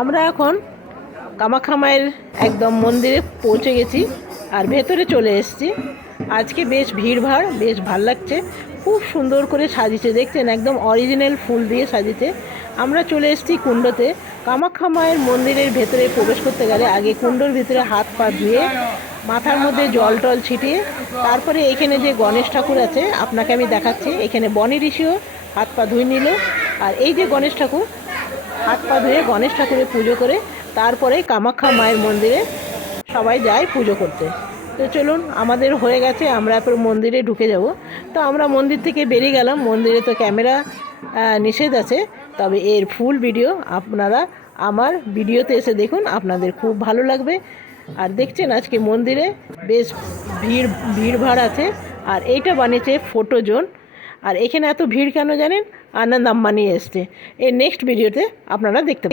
আমরা এখন কামাখ্যা মায়ের একদম মন্দিরে পৌঁছে গেছি আর ভেতরে চলে এসেছি। আজকে বেশ ভিড়ভাড়, বেশ ভাল লাগছে। খুব সুন্দর করে সাজিয়েছে, দেখছেন একদম অরিজিনাল ফুল দিয়ে সাজিয়েছে। আমরা চলে এসেছি কুণ্ডতে। কামাখ্যা মায়ের মন্দিরের ভেতরে প্রবেশ করতে গেলে আগে কুণ্ডর ভিতরে হাত পা ধুয়ে মাথার মধ্যে জল টল ছিটিয়ে তারপরে এখানে যে গণেশ ঠাকুর আছে আপনাকে আমি দেখাচ্ছি। এখানে বনি ঋষিও হাত পা ধুয়ে নিল। আর এই যে গণেশ ঠাকুর, হাত পা ধুয়ে গণেশ ঠাকুরের পুজো করে তারপরে কামাখ্যা মায়ের মন্দিরে সবাই যায় পুজো করতে। তো চলুন, আমাদের হয়ে গেছে, আমরা এরপর মন্দিরে ঢুকে যাব। তো আমরা মন্দির থেকে বেরিয়ে গেলাম। মন্দিরে তো ক্যামেরা নিষেধ আছে, তবে এর ফুল ভিডিও আপনারা আমার ভিডিওতে এসে দেখুন, আপনাদের খুব ভালো লাগবে। আর দেখছেন আজকে মন্দিরে বেশ ভিড়ভাড় আছে। আর এইটা বানিয়েছে ফটো জোন। আর এখানে এত ভিড় কেন জানেন? আনন্দ আম্বানি এসছে। এর নেক্সট ভিডিওতে আপনারা দেখতে